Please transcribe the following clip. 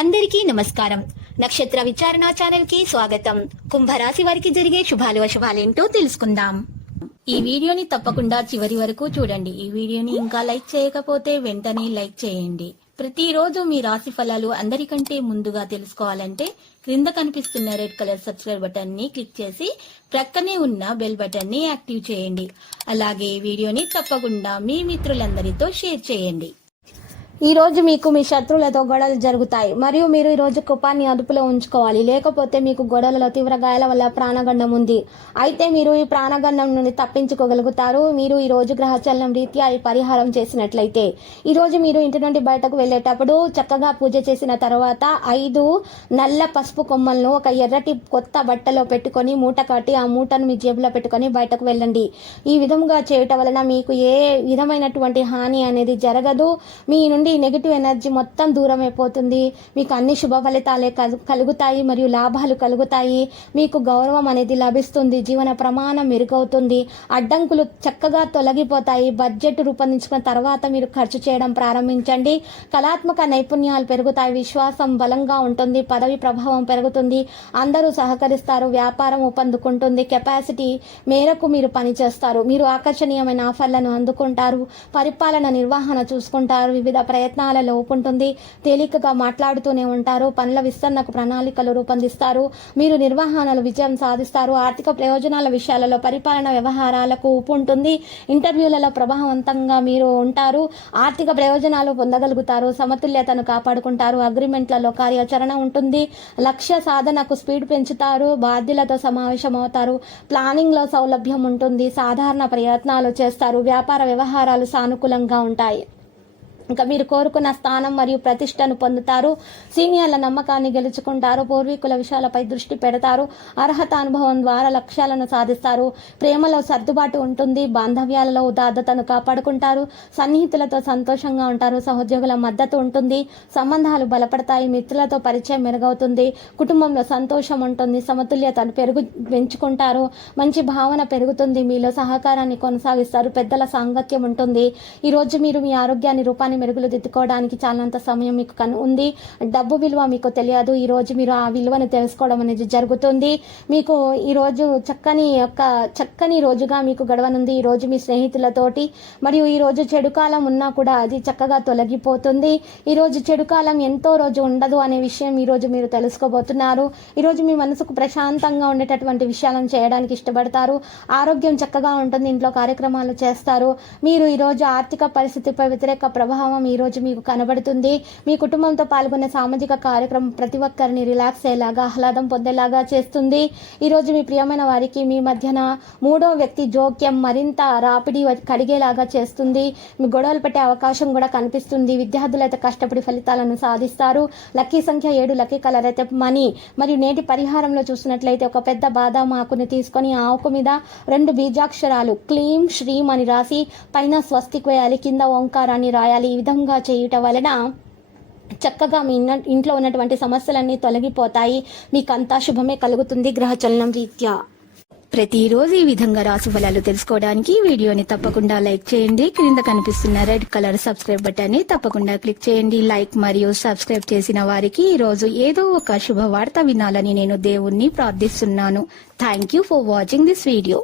అందరికీ నమస్కారం. నక్షత్ర విచారణ ఛానల్ కి స్వాగతం. కుంభరాశి వారికి జరిగే శుభాలు అశుభాలేంటో తెలుసుకుందాం. ఈ వీడియోని తప్పకుండా చివరి వరకు చూడండి. ఈ వీడియోని ఇంకా లైక్ చేయకపోతే వెంటనే లైక్ చేయండి. ప్రతిరోజు మీ రాశి ఫలాలు అందరికంటే ముందుగా తెలుసుకోవాలంటే క్రింద కనిపిస్తున్న రెడ్ కలర్ సబ్స్క్రైబ్ బటన్ ని క్లిక్ చేసి ప్రక్కనే ఉన్న బెల్ బటన్ ని యాక్టివ్ చేయండి. అలాగే ఈ వీడియోని తప్పకుండా మీ మిత్రులందరితో షేర్ చేయండి. ఈ రోజు మీకు మీ శత్రువులతో గొడవలు జరుగుతాయి మరియు మీరు ఈ రోజు కోపాన్ని అదుపులో ఉంచుకోవాలి. లేకపోతే మీకు గొడవలలో తీవ్ర గాయాల వల్ల ప్రాణగండం ఉంది. అయితే మీరు ఈ ప్రాణగండం నుండి తప్పించుకోగలుగుతారు. మీరు ఈ రోజు గ్రహచలనం రీత్యా ఈ పరిహారం చేసినట్లయితే ఈ రోజు మీరు ఇంటి నుండి బయటకు వెళ్లేటప్పుడు చక్కగా పూజ చేసిన తర్వాత 5 నల్ల పసుపు కొమ్మలను ఒక ఎర్రటి కొత్త బట్టలో పెట్టుకొని మూట కట్టి ఆ మూటను మీ జేబులో పెట్టుకొని బయటకు వెళ్ళండి. ఈ విధంగా చేయటం వలన మీకు ఏ విధమైనటువంటి హాని అనేది జరగదు. మీ నుండి నెగిటివ్ ఎనర్జీ మొత్తం దూరం అయిపోతుంది. మీకు అన్ని శుభ ఫలితాలే కలుగుతాయి మరియు లాభాలు కలుగుతాయి. మీకు గౌరవం అనేది లభిస్తుంది. జీవన ప్రమాణం మెరుగవుతుంది. అడ్డంకులు చక్కగా తొలగిపోతాయి. బడ్జెట్ రూపొందించుకున్న తర్వాత మీరు ఖర్చు చేయడం ప్రారంభించండి. కళాత్మక నైపుణ్యాలు పెరుగుతాయి. విశ్వాసం బలంగా ఉంటుంది. పదవి ప్రభావం పెరుగుతుంది. అందరూ సహకరిస్తారు. వ్యాపారం ఊపందుకుంటుంది. కెపాసిటీ మేరకు మీరు పనిచేస్తారు. మీరు ఆకర్షణీయమైన ఆఫర్లను అందుకుంటారు. పరిపాలన నిర్వహణ చూసుకుంటారు. వివిధ ప్రయత్నాలలో ఉంటుంది. తేలికగా మాట్లాడుతూనే ఉంటారు. పనుల విస్తరణకు ప్రణాళికలు రూపొందిస్తారు. మీరు నిర్వహణలు విజయం సాధిస్తారు. ఆర్థిక ప్రయోజనాల విషయాలలో పరిపాలన వ్యవహారాలకు ఊపు ఉంటుంది. ఇంటర్వ్యూలలో ప్రభావవంతంగా మీరు ఉంటారు. ఆర్థిక ప్రయోజనాలు పొందగలుగుతారు. సమతుల్యతను కాపాడుకుంటారు. అగ్రిమెంట్లలో కార్యాచరణ ఉంటుంది. లక్ష్య సాధనకు స్పీడ్ పెంచుతారు. బాధ్యులతో సమావేశమవుతారు. ప్లానింగ్ లో సౌలభ్యం ఉంటుంది. సాధారణ ప్రయత్నాలు చేస్తారు. వ్యాపార వ్యవహారాలు సానుకూలంగా ఉంటాయి. ఇంకా మీరు కోరుకున్న స్థానం మరియు ప్రతిష్టను పొందుతారు. సీనియర్ల నమ్మకాన్ని గెలుచుకుంటారు. పూర్వీకుల విషయాలపై దృష్టి పెడతారు. అర్హత అనుభవం ద్వారా లక్ష్యాలను సాధిస్తారు. ప్రేమలో సర్దుబాటు ఉంటుంది. బాంధవ్యాలలో ఉదాత్తతను కాపాడుకుంటారు. సన్నిహితులతో సంతోషంగా ఉంటారు. సహోద్యోగుల మద్దతు ఉంటుంది. సంబంధాలు బలపడతాయి. మిత్రులతో పరిచయం మెరుగవుతుంది. కుటుంబంలో సంతోషం ఉంటుంది. సమతుల్యతను పెంచుకుంటారు. మంచి భావన పెరుగుతుంది. మీలో సహకారాన్ని కొనసాగిస్తారు. పెద్దల సాంగత్యం ఉంటుంది. ఈ రోజు మీరు మీ ఆరోగ్యాన్ని రూపాన్ని మెరుగులు దిద్దుకోవడానికి చాలంత సమయం మీకు ఉంది. డబ్బు విలువ మీకు తెలియదు. ఈ రోజు మీరు ఆ విలువను తెలుసుకోవడం అనేది జరుగుతుంది. మీకు ఈ రోజు చక్కని రోజుగా మీకు గడవనుంది. ఈ రోజు మీ స్నేహితులతోటి మరియు ఈ రోజు చెడు కాలం ఉన్నా కూడా అది చక్కగా తొలగిపోతుంది. ఈ రోజు చెడు కాలం ఎంతో రోజు ఉండదు అనే విషయం ఈ రోజు మీరు తెలుసుకోబోతున్నారు. ఈ రోజు మీ మనసుకు ప్రశాంతంగా ఉండేటటువంటి విషయాలను చేయడానికి ఇష్టపడతారు. ఆరోగ్యం చక్కగా ఉంటుంది. ఇంట్లో కార్యక్రమాలు చేస్తారు. మీరు ఈ రోజు ఆర్థిక పరిస్థితిపై వ్యతిరేక ప్రభావం ఈ రోజు మీకు కనబడుతుంది. మీ కుటుంబంతో పాల్గొనే సామాజిక కార్యక్రమం ప్రతి ఒక్కరిని రిలాక్స్ అయ్యేలాగా ఆహ్లాదం పొందేలాగా చేస్తుంది. ఈ రోజు మీ ప్రియమైన వారికి మీ మధ్యన 3వ వ్యక్తి జోక్యం మరింత రాపిడి కడిగేలాగా చేస్తుంది. మీ గొడవలు పెట్టే అవకాశం కూడా కనిపిస్తుంది. విద్యార్థులు అయితే కష్టపడి ఫలితాలను సాధిస్తారు. లక్కీ సంఖ్య 7, లక్కీ కలర్ అయితే మనీ. మరియు నేటి పరిహారంలో చూసినట్లయితే ఒక పెద్ద బాదాం ఆకుని తీసుకొని ఆ ఆకు మీద 2 బీజాక్షరాలు క్లీం శ్రీం అని రాసి పైన స్వస్తిక్ వేయాలి. కింద ఓంకారాన్ని రాయాలి. ఈ విధంగా చేయటం వలన చక్కగా మీ ఇంట్లో ఉన్నటువంటి సమస్యలన్నీ తొలగిపోతాయి. మీకంతా శుభమే కలుగుతుంది గ్రహచలనం రీత్యా. ప్రతిరోజు ఈ విధంగా రాశి ఫలాలు తెలుసుకోవడానికి వీడియోని తప్పకుండా లైక్ చేయండి. క్రింద కనిపిస్తున్న రెడ్ కలర్ సబ్స్క్రైబ్ బటన్ ని తప్పకుండా క్లిక్ చేయండి. లైక్ మరియు సబ్స్క్రైబ్ చేసిన వారికి ఈ రోజు ఏదో ఒక శుభవార్త వినాలని నేను దేవుణ్ణి ప్రార్థిస్తున్నాను. Thank you for watching this video.